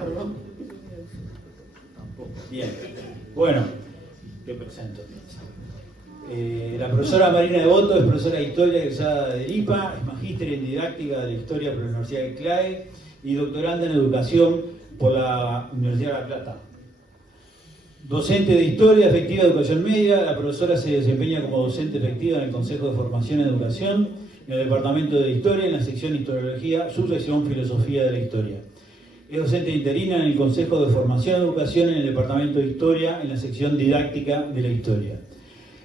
Perdón. Bien. Bueno, te presento. La profesora Marina Devoto es profesora de Historia egresada del IPA, es magíster en Didáctica de la Historia por la Universidad de CLAE y doctoranda en Educación por la Universidad de La Plata. Docente de Historia Efectiva de Educación Media, la profesora se desempeña como docente efectiva en el Consejo de Formación en Educación, en el Departamento de Historia, en la sección Historiología, subsección Filosofía de la Historia. Es docente interina en el Consejo de Formación en Educación, en el Departamento de Historia, en la sección Didáctica de la Historia.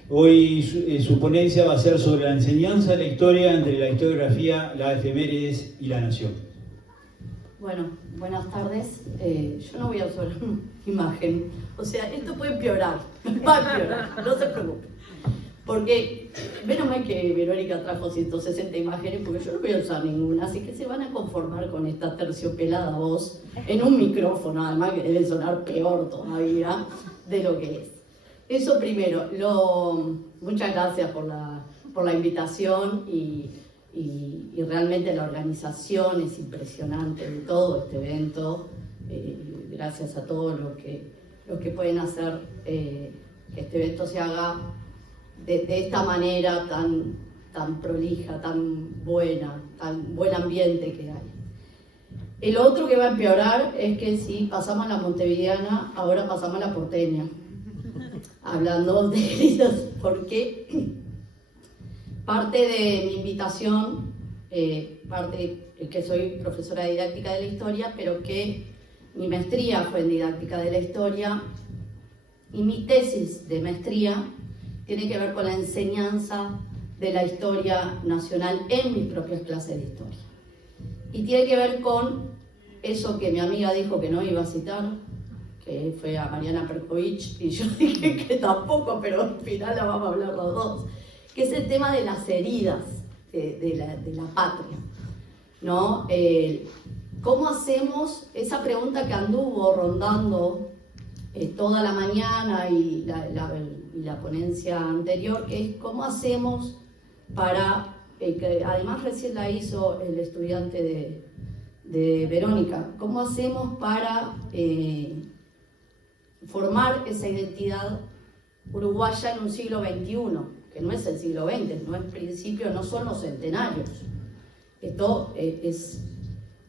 Hoy su ponencia va a ser sobre la enseñanza de la historia entre la historiografía, la efemérides y la nación. Bueno, buenas tardes. Yo no voy a usar imagen. O sea, esto puede empeorar. Va a empeorar, no se preocupen. Porque, menos mal que Verónica trajo 160 imágenes, porque yo no voy a usar ninguna. Así que se van a conformar con esta terciopelada voz en un micrófono, además que debe sonar peor todavía de lo que es. Eso primero. Muchas gracias por la invitación y realmente la organización es impresionante de todo este evento. Gracias a todos los que pueden hacer que este evento se haga de esta manera tan prolija, tan buena, tan buen ambiente que hay. El otro que va a empeorar es que si pasamos a la montevideana, ahora pasamos a la porteña. Hablando de heridas, porque parte de mi invitación, que soy profesora de didáctica de la historia, pero que mi maestría fue en didáctica de la historia y mi tesis de maestría tiene que ver con la enseñanza de la historia nacional en mis propias clases de historia. Y tiene que ver con eso que mi amiga dijo que no iba a citar, que fue a Mariana Perkovich, y yo dije que tampoco, pero al final la vamos a hablar los dos, que es el tema de las heridas de la patria, ¿no? ¿Cómo hacemos esa pregunta que anduvo rondando toda la mañana y la ponencia anterior, que es cómo hacemos para, que además recién la hizo el estudiante de Verónica, cómo hacemos para formar esa identidad uruguaya en un siglo XXI, que no es el siglo XX, no es principio, no son los centenarios. Esto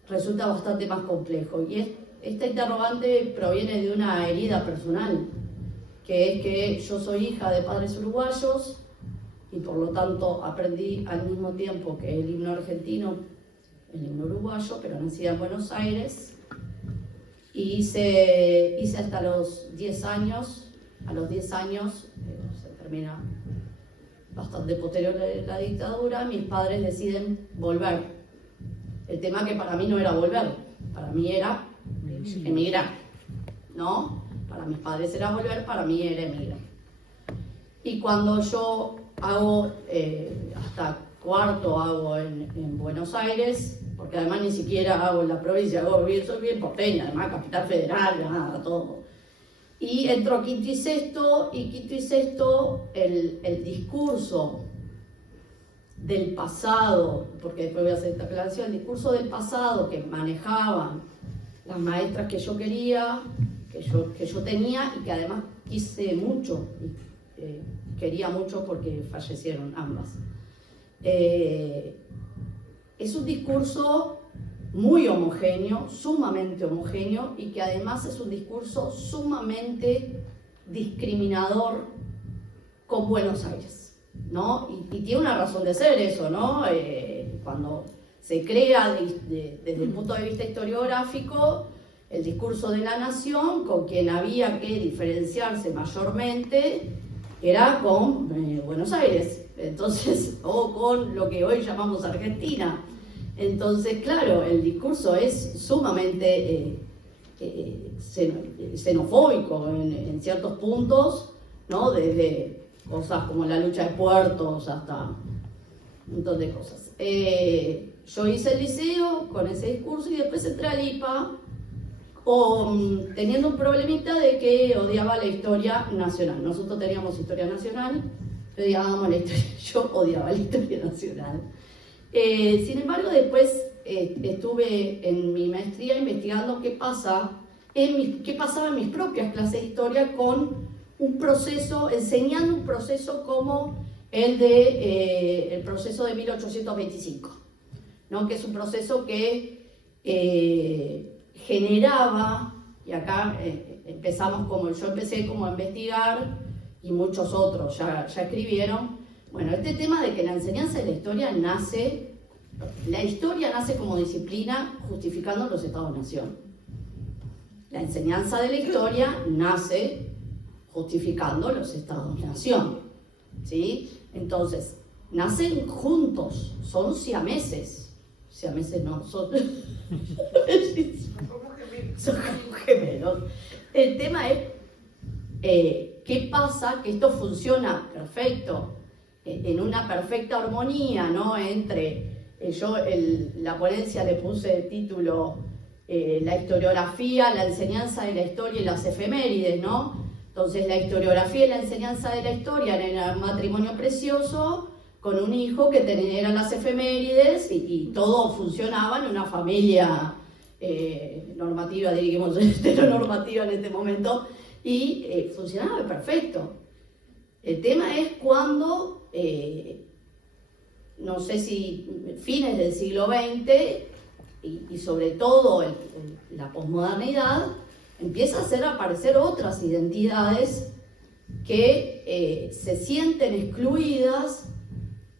resulta bastante más complejo. Y esta interrogante proviene de una herida personal, que es que yo soy hija de padres uruguayos y por lo tanto aprendí al mismo tiempo que el himno argentino, el himno uruguayo, pero nacida en Buenos Aires. Y hice hasta los 10 años, a los 10 años, se termina bastante posterior la dictadura, mis padres deciden volver. El tema que para mí no era volver, para mí era emigrar, ¿no? Para mis padres era volver, para mí era emigrar. Y cuando yo hago, hasta cuarto hago en Buenos Aires, porque además ni siquiera hago en la provincia, soy bien porteña, además capital federal, nada, todo. Y entro a quinto y sexto, el discurso del pasado, porque después voy a hacer esta aclaración, el discurso del pasado que manejaban las maestras que yo quería, que yo tenía y que además quise mucho, quería mucho porque fallecieron ambas. Es un discurso muy homogéneo, sumamente homogéneo, y que además es un discurso sumamente discriminador con Buenos Aires, ¿no? Y tiene una razón de ser eso, ¿no? Cuando se crea desde el punto de vista historiográfico el discurso de la nación, con quien había que diferenciarse mayormente era con Buenos Aires, entonces, o con lo que hoy llamamos Argentina. Entonces, claro, el discurso es sumamente xenofóbico en ciertos puntos, ¿no? Desde cosas como la lucha de puertos hasta un montón de cosas. Yo hice el liceo con ese discurso y después entré al IPA teniendo un problemita de que odiaba la historia nacional. Nosotros teníamos historia nacional, yo odiaba la historia nacional. Sin embargo, después estuve en mi maestría investigando qué pasaba en mis propias clases de historia con un proceso, enseñando un proceso como el proceso de 1825, ¿no? Que es un proceso que generaba, y acá yo empecé como a investigar, y muchos otros ya escribieron, bueno, este tema de que la enseñanza de la historia nace como disciplina justificando los estados-nación. La enseñanza de la historia nace justificando los estados-nación, ¿sí? Entonces, nacen juntos, son siameses no, son gemelos. El tema es, ¿qué pasa? Que esto funciona perfecto, en una perfecta armonía, ¿no? Entre, la ponencia le puse el título, la historiografía, la enseñanza de la historia y las efemérides, ¿no? Entonces, la historiografía y la enseñanza de la historia en el matrimonio precioso, con un hijo que eran las efemérides, y todo funcionaba en una familia normativa, diríamos, heteronormativa en este momento, y funcionaba perfecto. El tema es cuando, no sé si fines del siglo XX, y sobre todo la posmodernidad, empieza a aparecer otras identidades que se sienten excluidas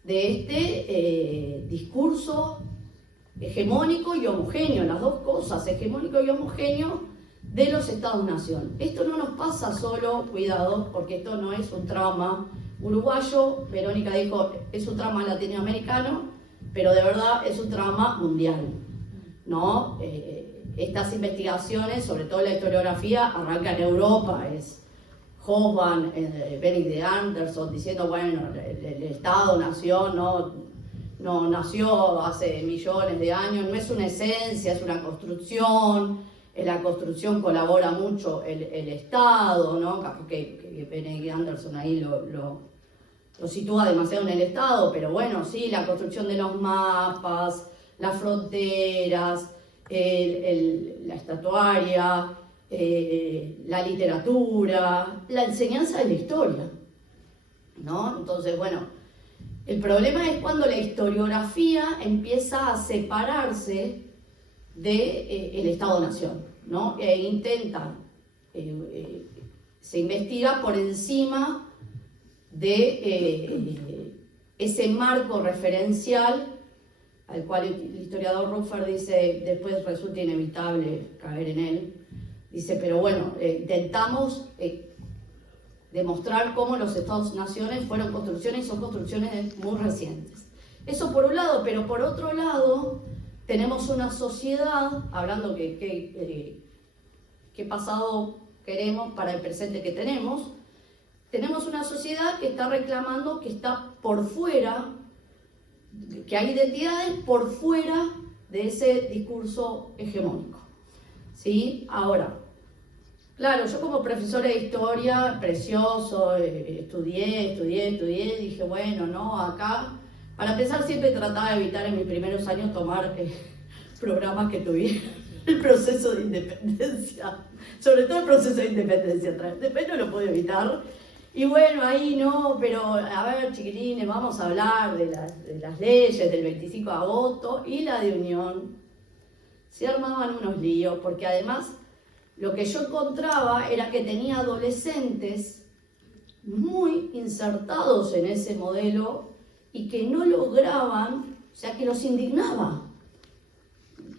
de este discurso hegemónico y homogéneo, las dos cosas, hegemónico y homogéneo, de los estados-nación. Esto no nos pasa solo, cuidado, porque esto no es un trauma uruguayo, Verónica dijo, es un trauma latinoamericano, pero de verdad es un trauma mundial, ¿no? Estas investigaciones, sobre todo la historiografía, arrancan en Europa, es Hobsbawm, Benedict de Anderson, diciendo, bueno, el Estado-nación no nació hace millones de años, no es una esencia, es una construcción, en la construcción colabora mucho el Estado, ¿no? Que Benedict Anderson ahí lo sitúa demasiado en el Estado, pero bueno, sí, la construcción de los mapas, las fronteras, la estatuaria, la literatura, la enseñanza de la historia, ¿no? Entonces, bueno, el problema es cuando la historiografía empieza a separarse del Estado-nación, ¿no? Se investiga por encima de ese marco referencial al cual el historiador Rupfer dice, después resulta inevitable caer en él, dice, pero bueno, intentamos demostrar cómo los estados-naciones fueron construcciones y son construcciones muy recientes. Eso por un lado, pero por otro lado, tenemos una sociedad, hablando qué pasado queremos para el presente que tenemos una sociedad que está reclamando que está por fuera, que hay identidades por fuera de ese discurso hegemónico, ¿sí? Ahora, claro, yo como profesora de historia, precioso, estudié, dije, bueno, no, acá, para empezar siempre trataba de evitar en mis primeros años tomar programas que tuvieran el proceso de independencia, sobre todo el proceso de independencia, después no lo puedo evitar. Y bueno, ahí no, pero a ver, chiquilines, vamos a hablar de las leyes del 25 de agosto y la de unión. Se armaban unos líos, porque además lo que yo encontraba era que tenía adolescentes muy insertados en ese modelo y que no lograban, o sea, que los indignaba.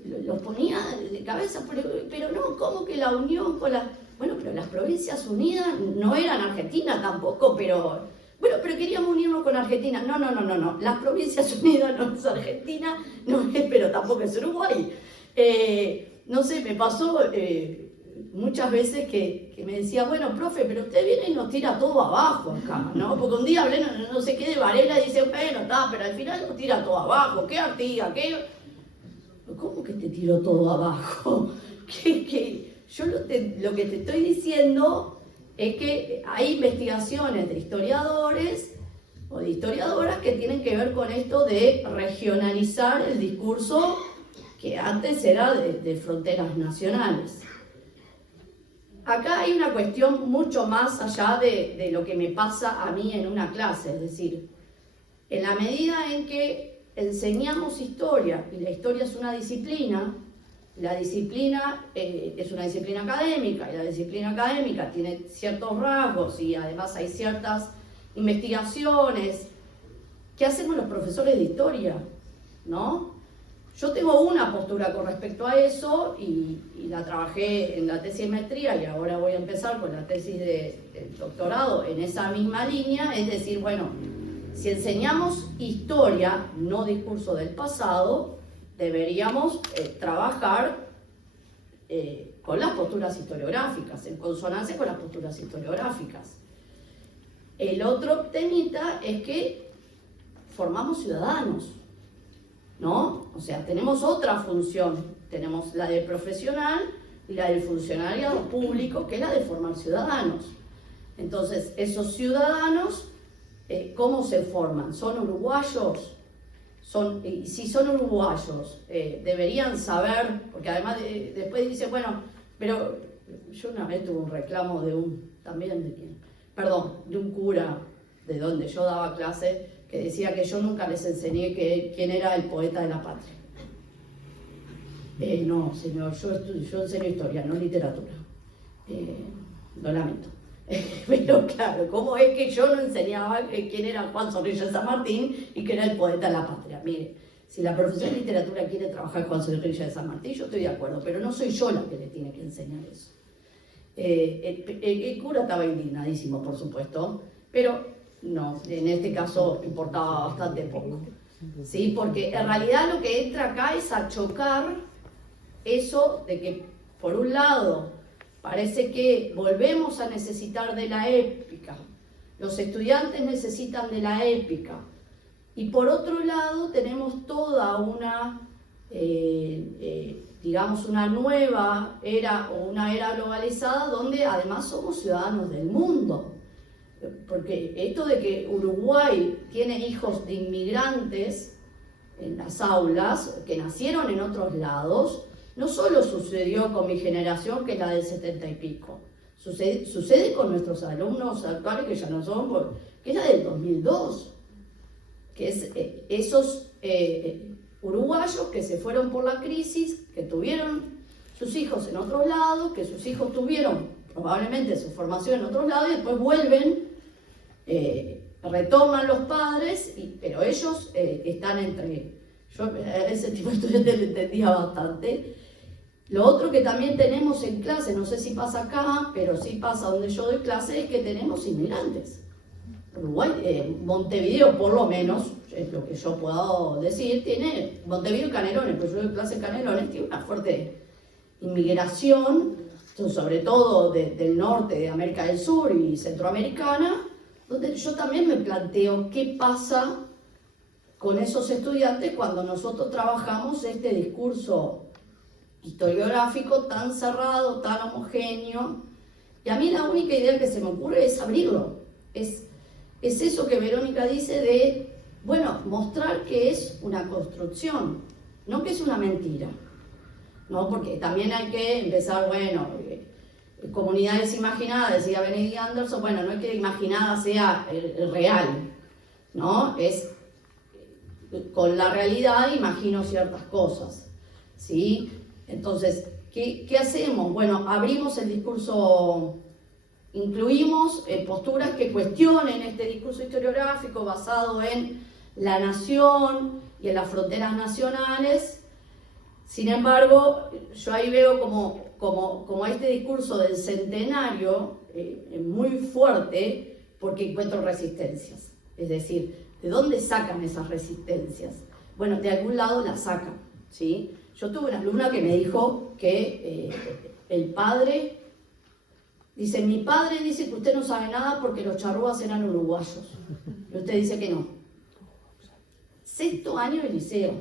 Los ponía de cabeza, pero no, ¿cómo que la unión con la...? Bueno, pero las Provincias Unidas no eran Argentina tampoco, pero queríamos unirnos con Argentina. No. Las Provincias Unidas no es Argentina, no es, pero tampoco es Uruguay. No sé, me pasó muchas veces que me decía, bueno, profe, pero usted viene y nos tira todo abajo acá, ¿no? Porque un día hablé no sé qué de Varela y dice, bueno, está, pero al final nos tira todo abajo. ¿Qué Artigas? ¿Qué? ¿Cómo que te tiró todo abajo? Yo lo que te estoy diciendo es que hay investigaciones de historiadores o de historiadoras que tienen que ver con esto de regionalizar el discurso que antes era de fronteras nacionales. Acá hay una cuestión mucho más allá de lo que me pasa a mí en una clase, es decir, en la medida en que enseñamos historia, y la historia es una disciplina, la disciplina es una disciplina académica, y la disciplina académica tiene ciertos rasgos, y además hay ciertas investigaciones. ¿Qué hacemos los profesores de historia? ¿No? Yo tengo una postura con respecto a eso, y la trabajé en la tesis de maestría, y ahora voy a empezar con la tesis de doctorado en esa misma línea, es decir, bueno, si enseñamos historia, no discurso del pasado, deberíamos trabajar con las posturas historiográficas, en consonancia con las posturas historiográficas. El otro temita es que formamos ciudadanos, ¿no? O sea, tenemos otra función, tenemos la del profesional y la del funcionariado público, que es la de formar ciudadanos. Entonces, esos ciudadanos, ¿cómo se forman? ¿Son uruguayos? Y si son uruguayos, deberían saber, porque además después dice, bueno, pero yo una vez tuve un reclamo de un cura de donde yo daba clase, que decía que yo nunca les enseñé quién era el poeta de la patria. No, señor, yo enseño historia, no literatura. Lo lamento. Pero claro, ¿cómo es que yo no enseñaba quién era Juan Zorrilla de San Martín y que era el poeta de la patria? Mire, si la profesora de literatura quiere trabajar con Juan Zorrilla de San Martín, yo estoy de acuerdo, pero no soy yo la que le tiene que enseñar eso. El cura estaba indignadísimo, por supuesto, pero no, en este caso importaba bastante poco. ¿Sí? Porque en realidad lo que entra acá es a chocar eso de que, por un lado, parece que volvemos a necesitar de la épica, los estudiantes necesitan de la épica, y por otro lado tenemos toda una, digamos, una nueva era o una era globalizada donde además somos ciudadanos del mundo. Porque esto de que Uruguay tiene hijos de inmigrantes en las aulas, que nacieron en otros lados, no solo sucedió con mi generación, que es la del 70 y pico, sucede con nuestros alumnos actuales, que ya no son, que es la del 2002, que es esos uruguayos que se fueron por la crisis, que tuvieron sus hijos en otros lados, que sus hijos tuvieron probablemente su formación en otros lados, y después vuelven, retornan los padres, pero ellos están entre... Yo a ese tipo de estudiantes lo entendía bastante. Lo otro que también tenemos en clase, no sé si pasa acá, pero sí pasa donde yo doy clase, es que tenemos inmigrantes. Uruguay, Montevideo por lo menos, es lo que yo puedo decir, tiene Montevideo y Canelones, pero yo doy clase en Canelones, tiene una fuerte inmigración, sobre todo del norte de América del Sur y centroamericana, donde yo también me planteo qué pasa con esos estudiantes cuando nosotros trabajamos este discurso historiográfico tan cerrado, tan homogéneo. Y a mí la única idea que se me ocurre es abrirlo. Es eso que Verónica dice de, bueno, mostrar que es una construcción, no que es una mentira. ¿No? Porque también hay que empezar, bueno, comunidades imaginadas, decía Benedict Anderson, bueno, no es que imaginada sea el real, ¿no? Es con la realidad imagino ciertas cosas, ¿sí? Entonces, ¿qué hacemos? Bueno, abrimos el discurso, incluimos posturas que cuestionen este discurso historiográfico basado en la nación y en las fronteras nacionales. Sin embargo, yo ahí veo como este discurso del centenario muy fuerte, porque encuentro resistencias. Es decir, ¿de dónde sacan esas resistencias? Bueno, de algún lado las sacan, ¿sí? Yo tuve una alumna que me dijo que el padre, dice, mi padre dice que usted no sabe nada porque los charrúas eran uruguayos. Y usted dice que no. 6º año de liceo.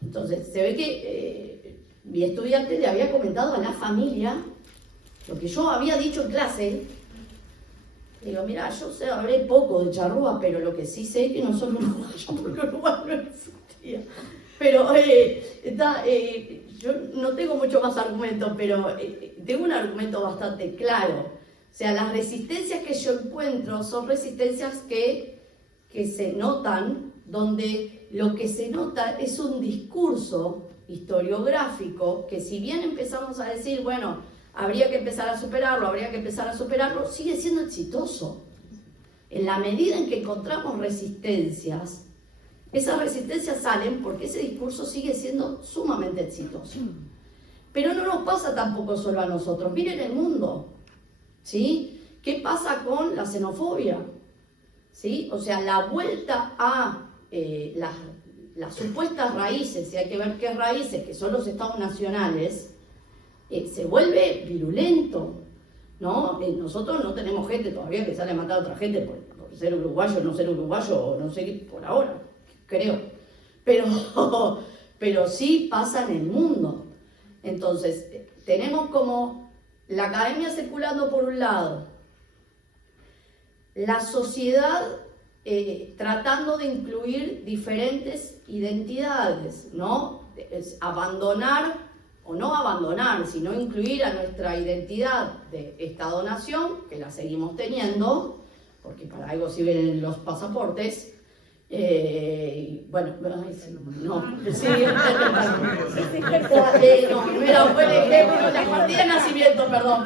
Entonces, se ve que mi estudiante le había comentado a la familia lo que yo había dicho en clase. Digo, mira, yo hablé poco de charrúa, pero lo que sí sé es que no son uruguayos, porque Uruguay no existía. Pero yo no tengo mucho más argumento, pero tengo un argumento bastante claro. O sea, las resistencias que yo encuentro son resistencias que se notan, donde lo que se nota es un discurso historiográfico que, si bien empezamos a decir, bueno, habría que empezar a superarlo, sigue siendo exitoso. En la medida en que encontramos resistencias, esas resistencias salen porque ese discurso sigue siendo sumamente exitoso. Pero no nos pasa tampoco solo a nosotros. Miren el mundo, ¿sí? ¿Qué pasa con la xenofobia? ¿Sí? O sea, la vuelta a las supuestas raíces, y hay que ver qué raíces, que son los estados nacionales, se vuelve virulento, ¿no? Nosotros no tenemos gente todavía que sale a matar a otra gente por ser uruguayo, no ser uruguayo, o no sé qué, por ahora, creo. Pero sí pasa en el mundo. Entonces, tenemos como la academia circulando por un lado, la sociedad tratando de incluir diferentes identidades, ¿no? Abandonar, o no abandonar, sino incluir a nuestra identidad de Estado-Nación, que la seguimos teniendo, porque para algo sirven los pasaportes. Bueno, no, sí, no era un buen ejemplo, la partida de nacimiento, perdón,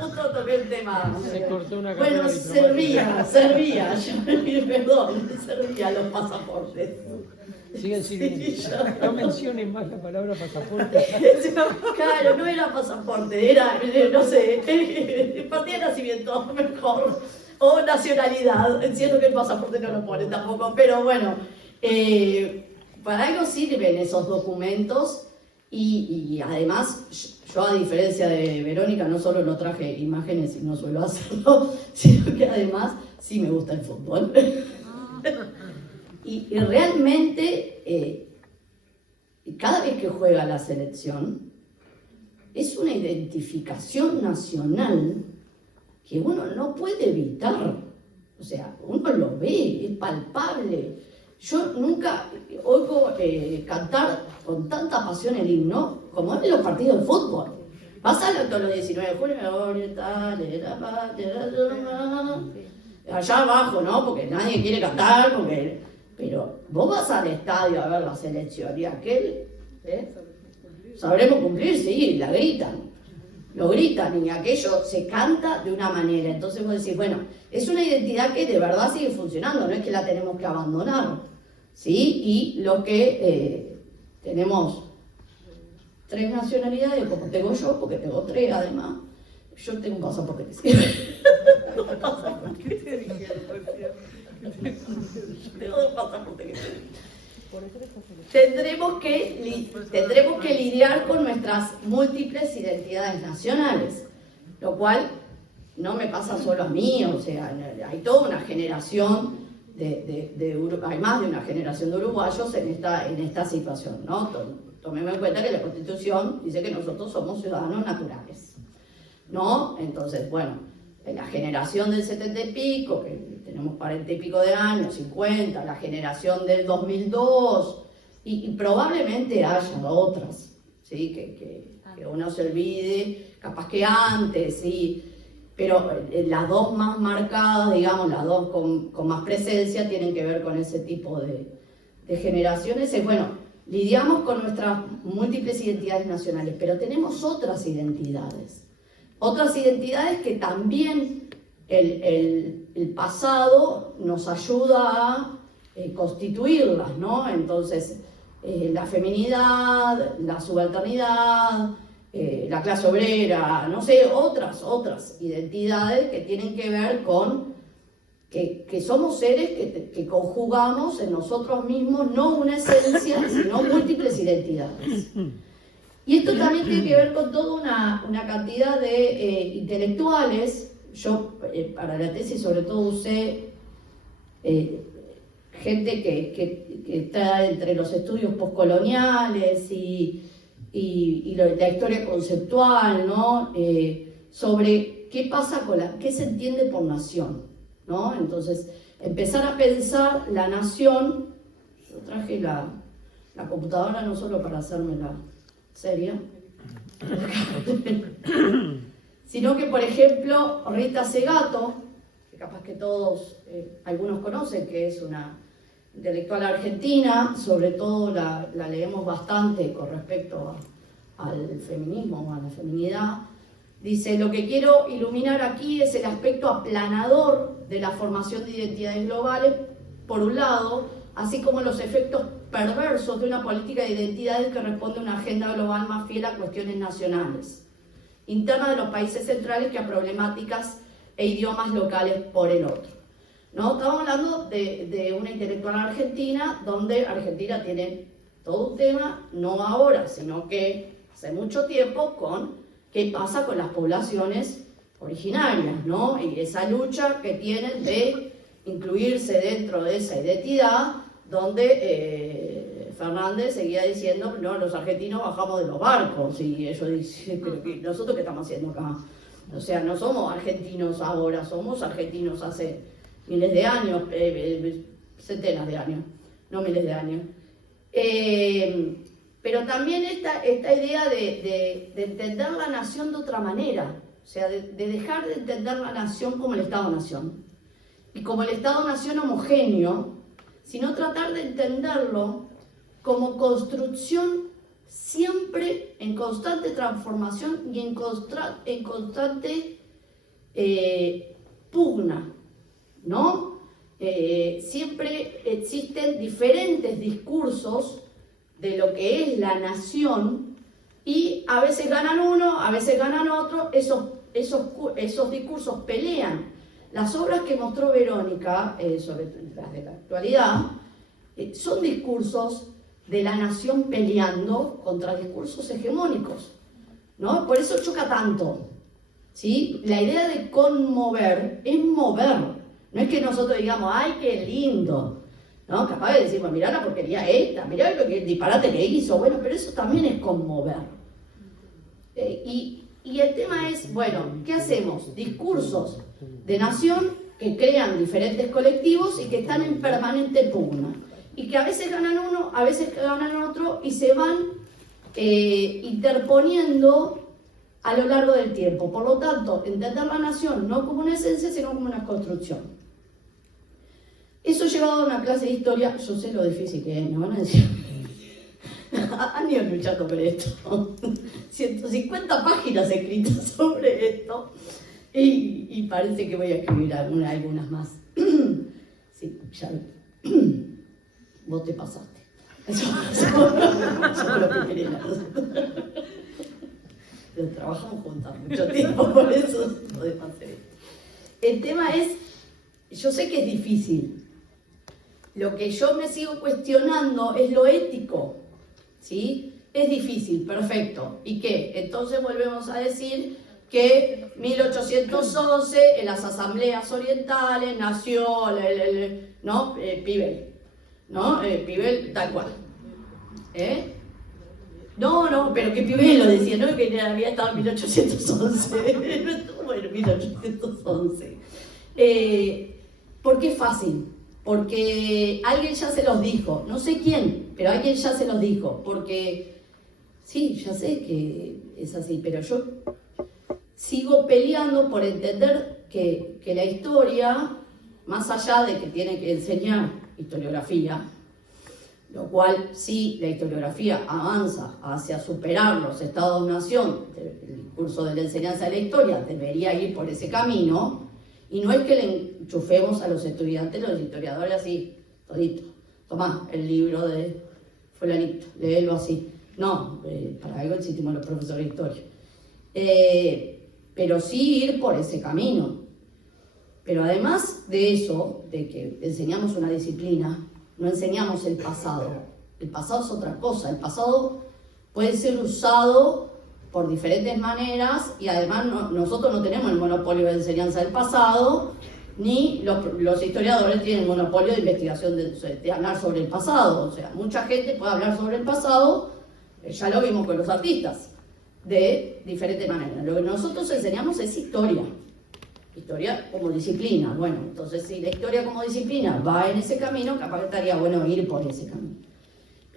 justo toqué el tema. Se cortó una bueno, servía los pasaportes. Sigan. No mencionen más la palabra pasaporte. Claro, no era pasaporte, era, no sé, partida de nacimiento, mejor. O nacionalidad, entiendo que el pasaporte no lo pone tampoco, pero bueno, para algo sirven esos documentos y además, yo, a diferencia de Verónica, no solo no traje imágenes y no suelo hacerlo, sino que además sí me gusta el fútbol. Y realmente, cada vez que juega la selección, es una identificación nacional que uno no puede evitar. O sea, uno lo ve, es palpable. Yo nunca oigo cantar con tanta pasión el himno como en los partidos de fútbol. Pasa todos los 19 de junio, allá abajo, ¿no? Porque nadie quiere cantar, pero vos vas al estadio a ver la selección y aquel, sabremos cumplir, sí, la gritan. Lo gritan y aquello se canta de una manera. Entonces vos decís, bueno, es una identidad que de verdad sigue funcionando, no es que la tenemos que abandonar, ¿sí? Y lo que tenemos 3 nacionalidades, como tengo yo, porque tengo 3 además, yo tengo un pasaporte que sí. Tendremos que lidiar con nuestras múltiples identidades nacionales, lo cual no me pasa solo a mí, o sea, hay toda una generación hay más de una generación de uruguayos en esta situación, ¿no? Tomemos en cuenta que la Constitución dice que nosotros somos ciudadanos naturales, ¿no? Entonces, bueno, en la generación del 70 y pico, que tenemos 40 y pico de años, 50, la generación del 2002, y probablemente haya otras, ¿sí? Que uno se olvide, capaz que antes, ¿sí? Pero las dos más marcadas, digamos, las dos con más presencia, tienen que ver con ese tipo de generaciones. Bueno, lidiamos con nuestras múltiples identidades nacionales, pero tenemos otras identidades que también el pasado nos ayuda a constituirlas, ¿no? Entonces, la feminidad, la subalternidad, la clase obrera, no sé, otras identidades que tienen que ver con que somos seres que conjugamos en nosotros mismos no una esencia, sino múltiples identidades. Y esto también tiene que ver con toda una cantidad de intelectuales. Yo para la tesis sobre todo usé gente que está entre los estudios postcoloniales y la historia conceptual, ¿no? Sobre qué pasa qué se entiende por nación, ¿no? Entonces, empezar a pensar la nación. Yo traje la la computadora no solo para hacerme la seria, sino que, por ejemplo, Rita Segato, que capaz que todos, algunos conocen, que es una intelectual argentina, sobre todo la leemos bastante con respecto al feminismo, a la feminidad, dice: lo que quiero iluminar aquí es el aspecto aplanador de la formación de identidades globales, por un lado, así como los efectos perversos de una política de identidades que responde a una agenda global más fiel a cuestiones nacionales, internas de los países centrales, que a problemáticas e idiomas locales por el otro. ¿No? Estamos hablando de una intelectual argentina, donde Argentina tiene todo un tema, no ahora, sino que hace mucho tiempo, con qué pasa con las poblaciones originarias, ¿no? Y esa lucha que tienen de incluirse dentro de esa identidad, donde Fernández seguía diciendo: no, los argentinos bajamos de los barcos, y ellos dicen: pero ¿nosotros qué estamos haciendo acá? O sea, no somos argentinos ahora, somos argentinos hace miles de años, centenas de años, no miles de años. Pero también esta idea de entender la nación de otra manera, o sea, de dejar de entender la nación como el Estado-nación, y como el Estado-nación homogéneo, sino tratar de entenderlo como construcción siempre en constante transformación y en constante pugna, ¿no? Siempre existen diferentes discursos de lo que es la nación, y a veces ganan uno, a veces ganan otro. Esos discursos pelean. Las obras que mostró Verónica, sobre las de la actualidad, son discursos de la nación peleando contra discursos hegemónicos, ¿no? Por eso choca tanto, ¿sí? La idea de conmover es mover, no es que nosotros digamos: ¡ay, qué lindo! ¿No? Capaz de decir: mirá la porquería esta, mirá lo que el disparate que hizo. Bueno, pero eso también es conmover. Y el tema es, bueno, ¿qué hacemos? Discursos de nación que crean diferentes colectivos y que están en permanente pugna, y que a veces ganan uno, a veces ganan otro, y se van interponiendo a lo largo del tiempo. Por lo tanto, entender la nación no como una esencia, sino como una construcción. Eso llevado a una clase de historia, yo sé lo difícil que es, me van a decir. Han ido luchando por esto. 150 páginas escritas sobre esto, y parece que voy a escribir algunas más. Sí, ya vos te pasaste. Eso lo que quería. Pero trabajamos juntas mucho tiempo, por eso podemos hacer esto. El tema es, yo sé que es difícil. Lo que yo me sigo cuestionando es lo ético, ¿sí? Es difícil, perfecto. ¿Y qué? Entonces volvemos a decir que 1811 en las asambleas orientales nació Pibel, ¿no? Pibel tal cual. No, pero que Pibel lo decía, no que había estado en 1811. Bueno, 1811. ¿Por qué es fácil? Porque alguien ya se los dijo, no sé quién, pero alguien ya se los dijo, porque sí, ya sé que es así, pero yo sigo peleando por entender que la historia, más allá de que tiene que enseñar historiografía, lo cual sí, la historiografía avanza hacia superar los estados-nación, el curso de la enseñanza de la historia debería ir por ese camino. Y no es que le enchufemos a los estudiantes, los historiadores así, todito. Tomá el libro de fulanito, léelo así. No, para algo existimos los profesores de historia. Pero sí ir por ese camino. Pero además de eso, de que enseñamos una disciplina, no enseñamos el pasado. El pasado es otra cosa. El pasado puede ser usado por diferentes maneras, y además nosotros no tenemos el monopolio de enseñanza del pasado, ni los historiadores tienen el monopolio de investigación de hablar sobre el pasado. O sea, mucha gente puede hablar sobre el pasado, ya lo vimos con los artistas, de diferentes maneras. Lo que nosotros enseñamos es historia como disciplina. Bueno, entonces si la historia como disciplina va en ese camino, capaz que estaría bueno ir por ese camino.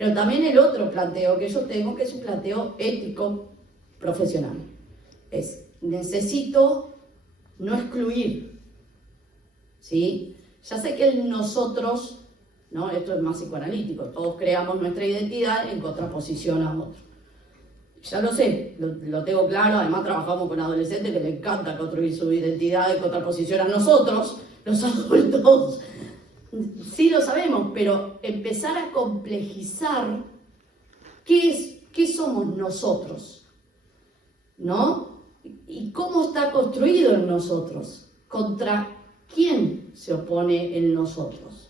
Pero también el otro planteo que yo tengo, que es un planteo ético profesional, es necesito no excluir, ¿sí? Ya sé que el nosotros, ¿no? Esto es más psicoanalítico, todos creamos nuestra identidad en contraposición a otro. Ya lo sé, lo tengo claro, además trabajamos con adolescentes que les encanta construir su identidad en contraposición a nosotros, los adultos. Sí lo sabemos, pero empezar a complejizar qué somos nosotros, ¿no? Y cómo está construido en nosotros, contra quién se opone en nosotros,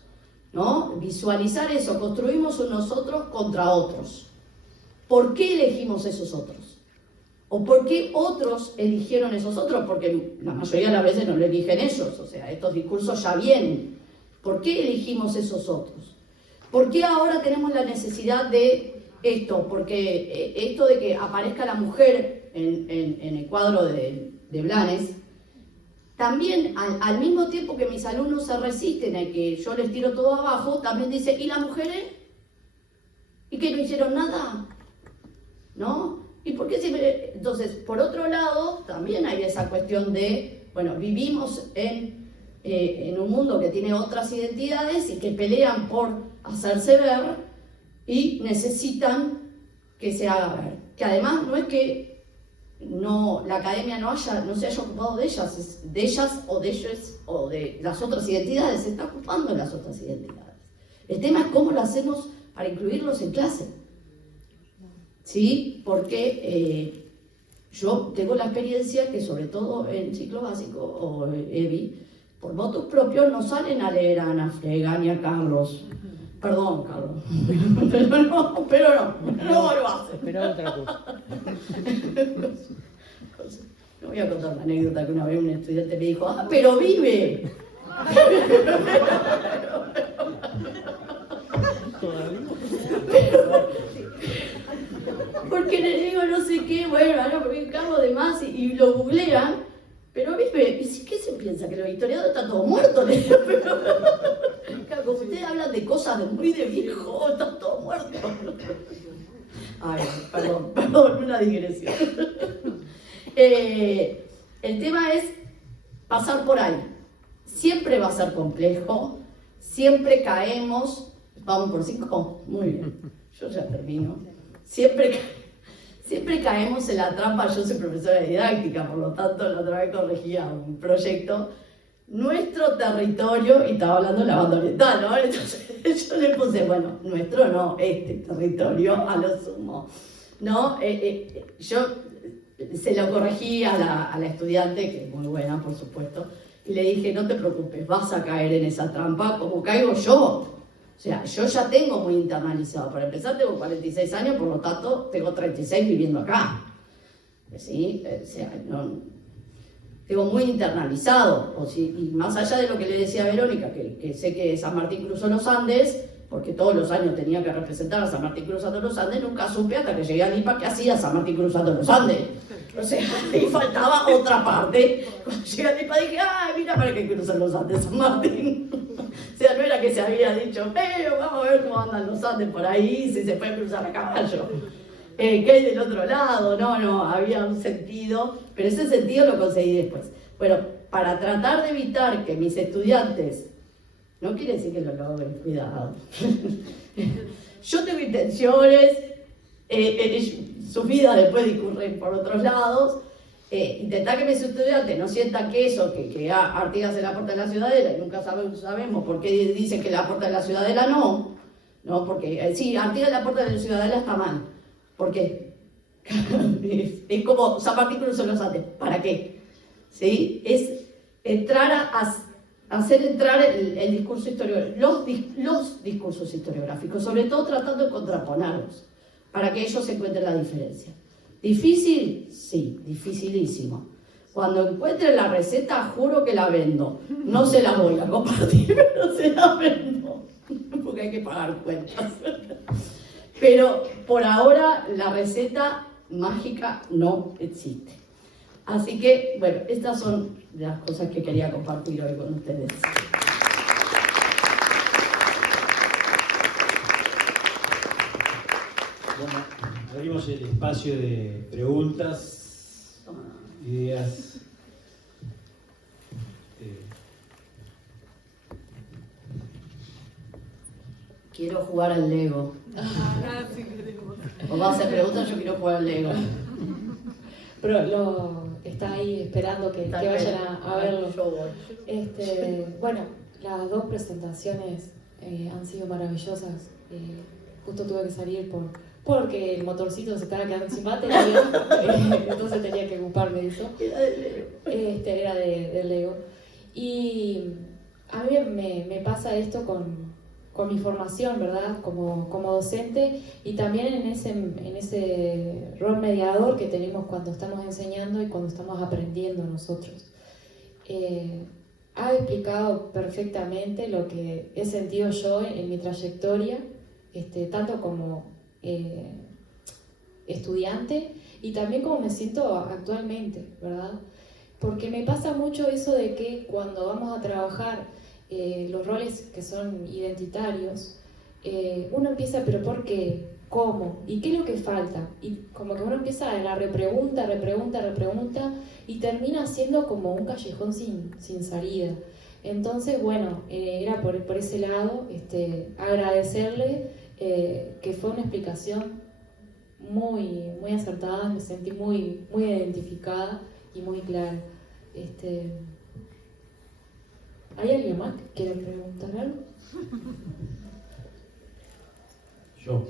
¿no? Visualizar eso, construimos un nosotros contra otros. ¿Por qué elegimos esos otros? ¿O por qué otros eligieron esos otros? Porque la mayoría de las veces no lo eligen ellos, o sea, estos discursos ya vienen. ¿Por qué elegimos esos otros? ¿Por qué ahora tenemos la necesidad de esto? Porque esto de que aparezca la mujer en el cuadro de Blanes, también al mismo tiempo que mis alumnos se resisten a que yo les tiro todo abajo, también dice, ¿y las mujeres? ¿Y que no hicieron nada? ¿No? ¿Y por qué siempre? Entonces, por otro lado, también hay esa cuestión de, bueno, vivimos en un mundo que tiene otras identidades y que pelean por hacerse ver y necesitan que se haga ver. Que además no es que la academia no se haya ocupado de ellas o de las otras identidades, se está ocupando de las otras identidades. El tema es cómo lo hacemos para incluirlos en clase. ¿Sí? Porque yo tengo la experiencia que sobre todo en ciclo básico o EBI, por votos propios no salen a leer a Ana Frega ni a Carlos. Perdón, Carlos. pero no lo hace. Esperaba otra cosa. No voy a contar una anécdota que una vez un estudiante me dijo, pero vive. Porque le digo no sé qué, bueno, ahora me encargo de más y lo googlean, pero vive. ¿Y qué se piensa? ¿Que los historiadores están todos muertos? Como ustedes hablan de cosas muy de viejo, están todos muertos. Ay, perdón, una digresión. El tema es pasar por ahí. Siempre va a ser complejo, siempre caemos. Vamos por 5, muy bien, yo ya termino. Siempre caemos en la trampa, yo soy profesora de didáctica, por lo tanto la otra vez corregía un proyecto. Nuestro territorio, y estaba hablando de la banda oriental, ¿no? Entonces yo le puse, bueno, nuestro no, este territorio a lo sumo, ¿no? Yo se lo corregí a la estudiante, que es muy buena, por supuesto, y le dije, no te preocupes, vas a caer en esa trampa como caigo yo. O sea, yo ya tengo muy internalizado. Para empezar, tengo 46 años, por lo tanto, tengo 36 viviendo acá. ¿Sí? O sea, tengo muy internalizado. Y más allá de lo que le decía a Verónica, que sé que San Martín cruzó los Andes, porque todos los años tenía que representar a San Martín cruzando los Andes, nunca supe hasta que llegué a Lipa qué hacía San Martín cruzando los Andes. O sea, me faltaba otra parte. Cuando llegué a Lipa dije, ¡ay, mira para qué cruzan los Andes San Martín! O sea, no era que se había dicho, pero vamos a ver cómo andan los Andes por ahí, si se puede cruzar a caballo. ¿Qué hay del otro lado? No, había un sentido, pero ese sentido lo conseguí después. Bueno, para tratar de evitar que mis estudiantes, no quiere decir que lo logren, cuidado. Yo tengo intenciones, sus vidas después discurren por otros lados. Intentar que mis estudiantes no sientan que eso, que Artigas es la puerta de la Ciudadela, y nunca sabemos por qué dicen que la puerta de la Ciudadela no, porque sí, Artigas es la puerta de la Ciudadela está mal. ¿Por qué? Es como San Martín cruzó los Andes, ¿para qué? ¿Sí? Es entrar hacer entrar el discurso historiográfico, los discursos historiográficos, sobre todo tratando de contraponerlos, para que ellos encuentren la diferencia. ¿Difícil? Sí, dificilísimo. Cuando encuentre la receta, juro que la vendo. No se la voy a compartir, pero se la vendo. Porque hay que pagar cuentas. Pero por ahora la receta mágica no existe. Así que, bueno, estas son las cosas que quería compartir hoy con ustedes. Bueno, abrimos el espacio de preguntas, ideas. Quiero jugar al Lego. O vas a hacer preguntas, yo quiero jugar al Lego. Pero está ahí esperando que vayan a verlo. Yo voy. Bueno, las dos presentaciones han sido maravillosas. Justo tuve que salir porque el motorcito se estaba quedando sin batería, entonces tenía que ocuparme de eso. Era del Lego. Era de Lego. Y a mí me pasa esto con mi formación, ¿verdad? Como docente, y también en ese rol mediador que tenemos cuando estamos enseñando y cuando estamos aprendiendo nosotros. Ha explicado perfectamente lo que he sentido yo en mi trayectoria, tanto como estudiante y también como me siento actualmente, ¿verdad? Porque me pasa mucho eso de que cuando vamos a trabajar los roles que son identitarios, uno empieza, pero ¿por qué? ¿Cómo? ¿Y qué es lo que falta? Y como que uno empieza a la repregunta, y termina siendo como un callejón sin salida. Entonces, bueno, era por ese lado, agradecerle que fue una explicación muy acertada, me sentí muy identificada y muy clara. ¿Hay alguien más que quiera preguntar algo? Yo.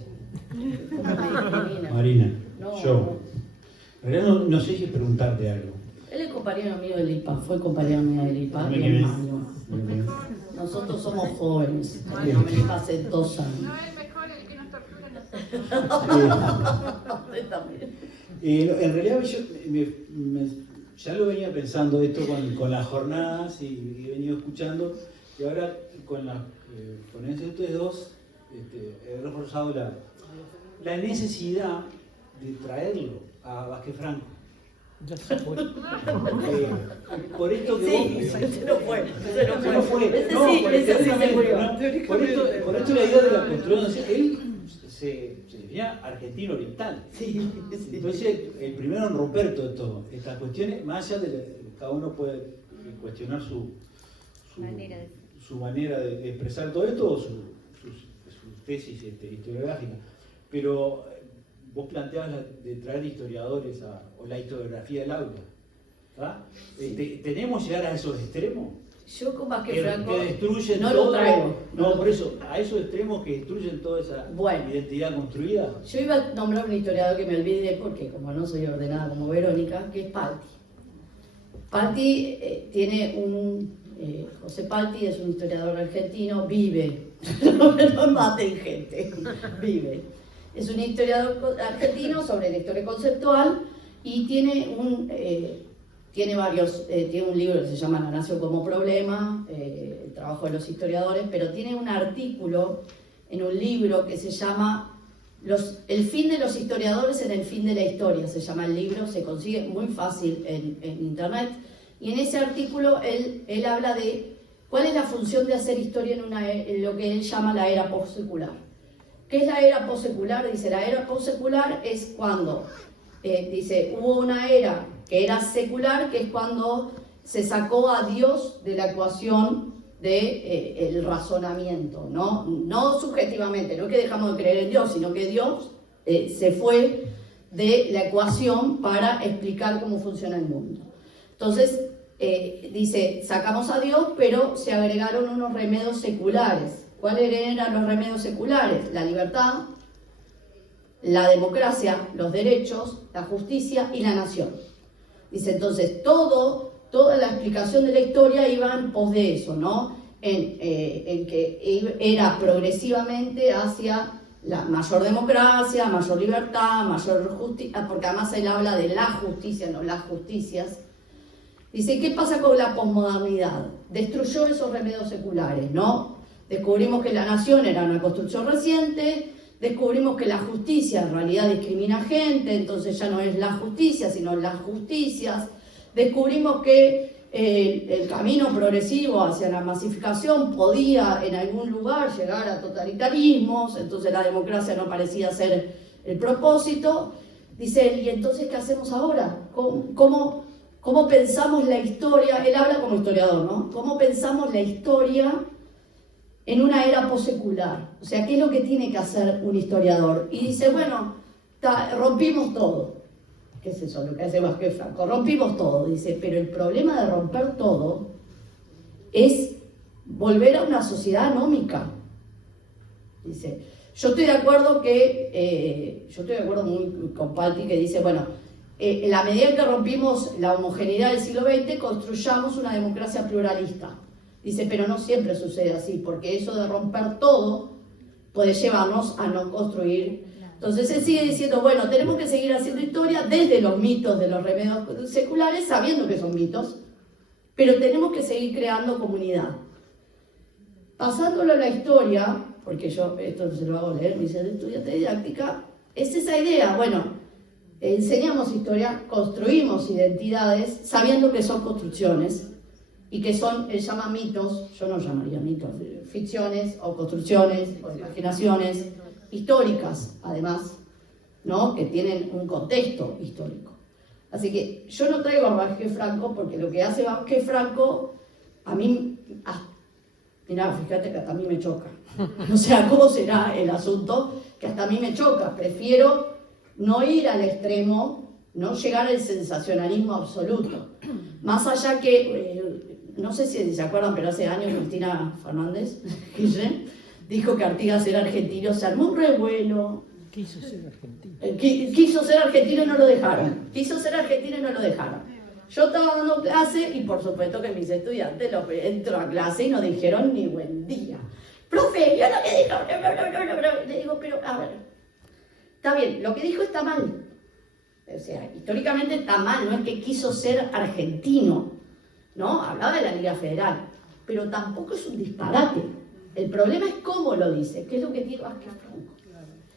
Marina. Marina. No, Yo. En realidad no sé si preguntarte algo. Él es compañero mío del IPA, fue compañero mío del IPA. Dame y que es ves. mayor. Bien. Nosotros somos jóvenes. Yo me IPA hace 2 años. No es mejor el que nos tortura nosotros. Usted también. En realidad yo ya lo venía pensando esto con las jornadas y he venido escuchando, y ahora con las ponencias de ustedes dos he reforzado la necesidad de traerlo a Vázquez Franco. Ya se fue. Por esto que Sí, vos... se nos fue. Se nos fue. Ese No, sí, ese sí se murió. Por esto la idea de la construcción, él se definía argentino oriental. Sí. Entonces, el primero en romper todo estas cuestiones, más allá de cada uno puede cuestionar su manera de expresar todo esto o su tesis historiográfica. Pero vos planteabas de traer historiadores o la historiografía del aula. ¿Tá? ¿Tenemos que llegar a esos extremos? Yo con Vázquez Franco que destruyen no todo, lo traigo. No, por eso, a esos extremos que destruyen toda esa Bueno. identidad construida. Yo iba a nombrar un historiador que me olvidé porque como no soy ordenada como Verónica, que es Palti. Palti tiene José Palti es un historiador argentino, vive, no maten gente, vive. Es un historiador argentino sobre la historia conceptual y tiene un libro que se llama La Nación como Problema, el trabajo de los historiadores, pero tiene un artículo en un libro que se llama El fin de los historiadores en el fin de la historia, se llama el libro, se consigue muy fácil en internet, y en ese artículo él habla de cuál es la función de hacer historia en lo que él llama la era postsecular. ¿Qué es la era postsecular? Dice, la era postsecular es cuando, hubo una era que era secular, que es cuando se sacó a Dios de la ecuación del razonamiento, no subjetivamente, no es que dejamos de creer en Dios, sino que Dios se fue de la ecuación para explicar cómo funciona el mundo. Entonces, dice, sacamos a Dios, pero se agregaron unos remedios seculares. ¿Cuáles eran los remedios seculares? La libertad, la democracia, los derechos, la justicia y la nación. Dice, entonces, toda la explicación de la historia iba en pos de eso, ¿no? En que era progresivamente hacia la mayor democracia, mayor libertad, mayor justicia, porque además él habla de la justicia, no las justicias. Dice, ¿qué pasa con la posmodernidad? Destruyó esos remedios seculares, ¿no? Descubrimos que la nación era una construcción reciente, descubrimos que la justicia en realidad discrimina gente, entonces ya no es la justicia, sino las justicias. Descubrimos que el camino progresivo hacia la masificación podía en algún lugar llegar a totalitarismos, entonces la democracia no parecía ser el propósito, dice él, ¿y entonces qué hacemos ahora? ¿Cómo pensamos la historia? Él habla como historiador, ¿no? ¿Cómo pensamos la historia en una era postsecular? O sea, ¿qué es lo que tiene que hacer un historiador? Y dice, bueno, rompimos todo. ¿Qué es eso? Lo que hace Vázquez Franco. Rompimos todo, dice, pero el problema de romper todo es volver a una sociedad anómica. Dice, yo estoy de acuerdo muy con Palti, que dice, bueno, en la medida en que rompimos la homogeneidad del siglo XX, construyamos una democracia pluralista. Dice, pero no siempre sucede así, porque eso de romper todo puede llevarnos a no construir. Entonces él sigue diciendo, bueno, tenemos que seguir haciendo historia desde los mitos de los remedios seculares, sabiendo que son mitos, pero tenemos que seguir creando comunidad. Pasándolo a la historia, porque yo esto se lo hago leer, me dicen, estudiante de didáctica, es esa idea, bueno, enseñamos historia, construimos identidades, sabiendo que son construcciones, y que son, él llama mitos, yo no llamaría mitos, ficciones o construcciones o imaginaciones históricas, además, ¿no? Que tienen un contexto histórico. Así que yo no traigo a Vázquez Franco porque lo que hace Vázquez Franco, a mí, mirá, fíjate que hasta a mí me choca. O sea, ¿cómo será el asunto? Que hasta a mí me choca. Prefiero no ir al extremo, no llegar al sensacionalismo absoluto. Más allá que, no sé si se acuerdan, pero hace años Cristina Fernández dijo que Artigas era argentino, se armó un revuelo. Quiso ser argentino. Quiso ser argentino y no lo dejaron. Quiso ser argentino y no lo dejaron. Yo estaba dando clase y por supuesto que mis estudiantes entró a clase y no dijeron ni buen día. Profe, yo lo que dijo, le digo, pero a ver, está bien, lo que dijo está mal. O sea, históricamente está mal, no es que quiso ser argentino, ¿no? Hablaba de la Liga Federal, pero tampoco es un disparate. El problema es cómo lo dice, que es lo que tiene Vázquez Franco.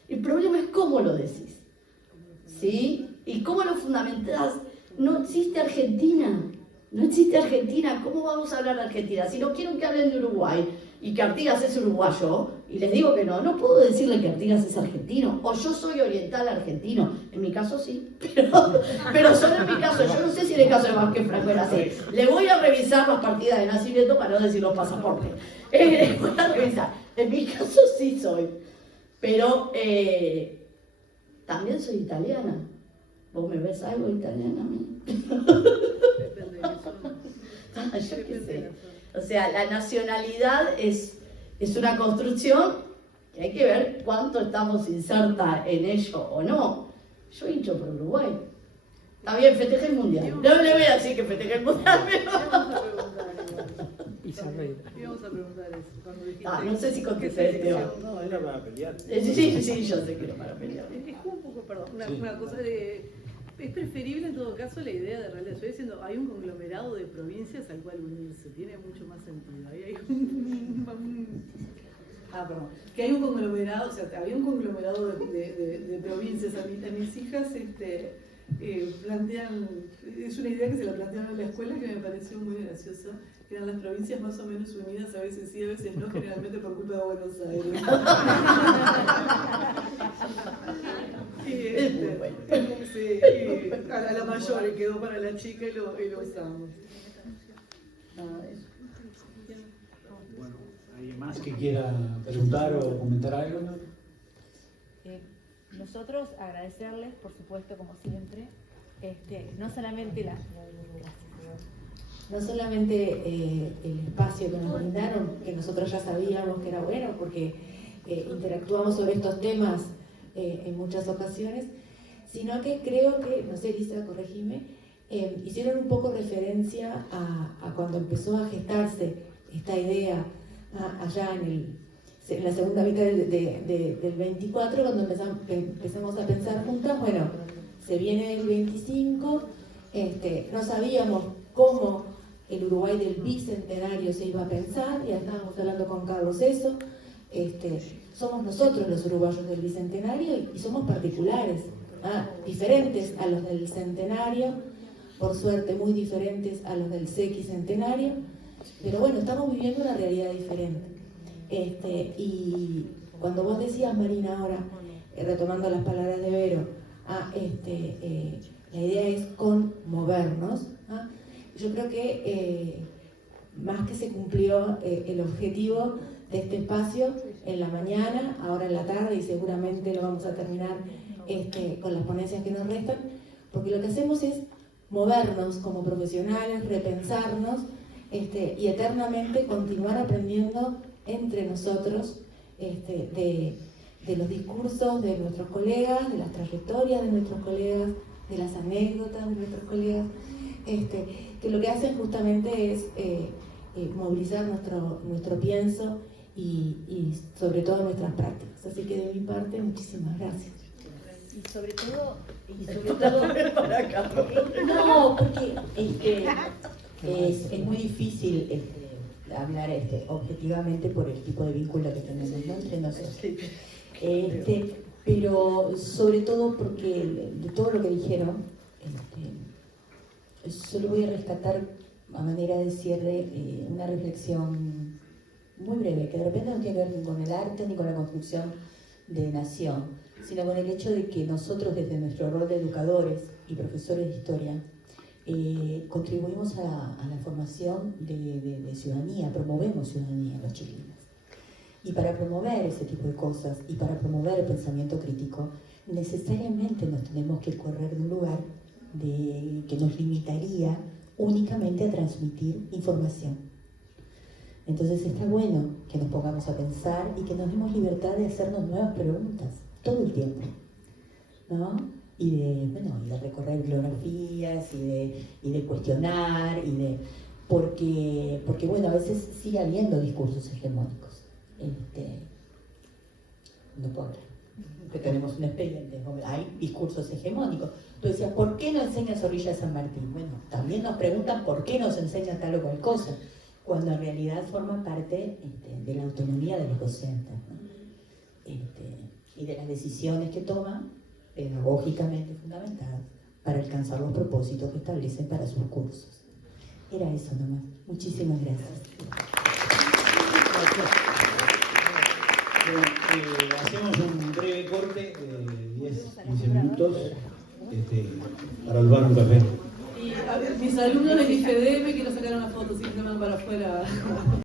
El problema es cómo lo decís, ¿sí? Y cómo lo fundamentás. No existe Argentina, no existe Argentina. ¿Cómo vamos a hablar de Argentina? Si no quiero que hablen de Uruguay y que Artigas es uruguayo, y les digo que no puedo decirle que Artigas es argentino, o yo soy oriental argentino. En mi caso sí, pero solo en mi caso. Yo no sé si en el caso de Vázquez Franco era así. Le voy a revisar las partidas de nacimiento para no decir los pasaportes. Voy a revisar. En mi caso sí soy, pero también soy italiana. ¿Vos me ves algo italiana a mí? Yo qué sé. O sea, la nacionalidad es una construcción que hay que ver cuánto estamos insertas en ello o no. Yo hincho por Uruguay. Está bien, festejé el mundial. No le voy a decir que festejé el mundial, pero... Íbamos a preguntar eso. Cuando dijiste no sé si contesté este tema. No, era para pelear. Sí, yo sé que era para pelear. Es como un poco, perdón, una cosa de... Es preferible en todo caso la idea de realidad. Estoy diciendo, hay un conglomerado de provincias al cual unirse, tiene mucho más sentido. Ahí hay perdón. Que hay un conglomerado, o sea, había un conglomerado de provincias. A mis hijas plantean, es una idea que se la plantearon en la escuela que me pareció muy graciosa, que eran las provincias más o menos unidas, a veces sí, a veces no, generalmente por culpa de Buenos Aires. A la mayor le quedó para la chica y lo usamos. Bueno, ¿alguien más que quiera preguntar o comentar algo? Nosotros agradecerles, por supuesto, como siempre, no solamente el espacio que nos brindaron, que nosotros ya sabíamos que era bueno, porque interactuamos sobre estos temas en muchas ocasiones, sino que creo que, no sé, Lisa, corregime, hicieron un poco referencia a cuando empezó a gestarse esta idea allá en la segunda mitad del 24, cuando empezamos a pensar juntas, bueno, se viene el 25, no sabíamos cómo el Uruguay del bicentenario se iba a pensar, ya estábamos hablando con Carlos eso, somos nosotros los uruguayos del bicentenario y somos particulares, diferentes a los del centenario, por suerte muy diferentes a los del sequicentenario, pero bueno, estamos viviendo una realidad diferente. Y cuando vos decías, Marina, ahora, retomando las palabras de Vero, la idea es conmovernos. ¿Ah? Yo creo que más que se cumplió el objetivo de este espacio en la mañana, ahora en la tarde, y seguramente lo vamos a terminar con las ponencias que nos restan, porque lo que hacemos es movernos como profesionales, repensarnos y eternamente continuar aprendiendo entre nosotros de los discursos de nuestros colegas, de las trayectorias de nuestros colegas, de las anécdotas de nuestros colegas, que lo que hacen justamente es movilizar nuestro pienso y sobre todo nuestras prácticas. Así que de mi parte, muchísimas gracias. Y sobre todo no, porque es muy difícil hablar objetivamente por el tipo de vínculo que tenemos, ¿no?, entre nosotros. Pero sobre todo porque de todo lo que dijeron, solo voy a rescatar a manera de cierre una reflexión muy breve, que de repente no tiene que ver ni con el arte ni con la construcción de nación, sino con el hecho de que nosotros desde nuestro rol de educadores y profesores de historia contribuimos a la formación de ciudadanía, promovemos ciudadanía en los chilenos. Y para promover ese tipo de cosas y para promover el pensamiento crítico, necesariamente nos tenemos que correr de un lugar que nos limitaría únicamente a transmitir información. Entonces está bueno que nos pongamos a pensar y que nos demos libertad de hacernos nuevas preguntas todo el tiempo, ¿no? Y de recorrer bibliografías y de cuestionar porque bueno, a veces sigue habiendo discursos hegemónicos. No puedo hablar, que tenemos un expediente, hay discursos hegemónicos. Tú decías, ¿por qué no enseña Zorrilla de San Martín? Bueno, también nos preguntan por qué nos enseña tal o cual cosa, cuando en realidad forma parte de la autonomía de los docentes, ¿no? Y de las decisiones que toman, pedagógicamente fundamentadas, para alcanzar los propósitos que establecen para sus cursos. Era eso nomás. Muchísimas gracias. Hacemos un breve corte, 10-15 minutos, para tomar un café. Y mis alumnos del IFEDEM me quiero sacar una foto, si se me van para afuera.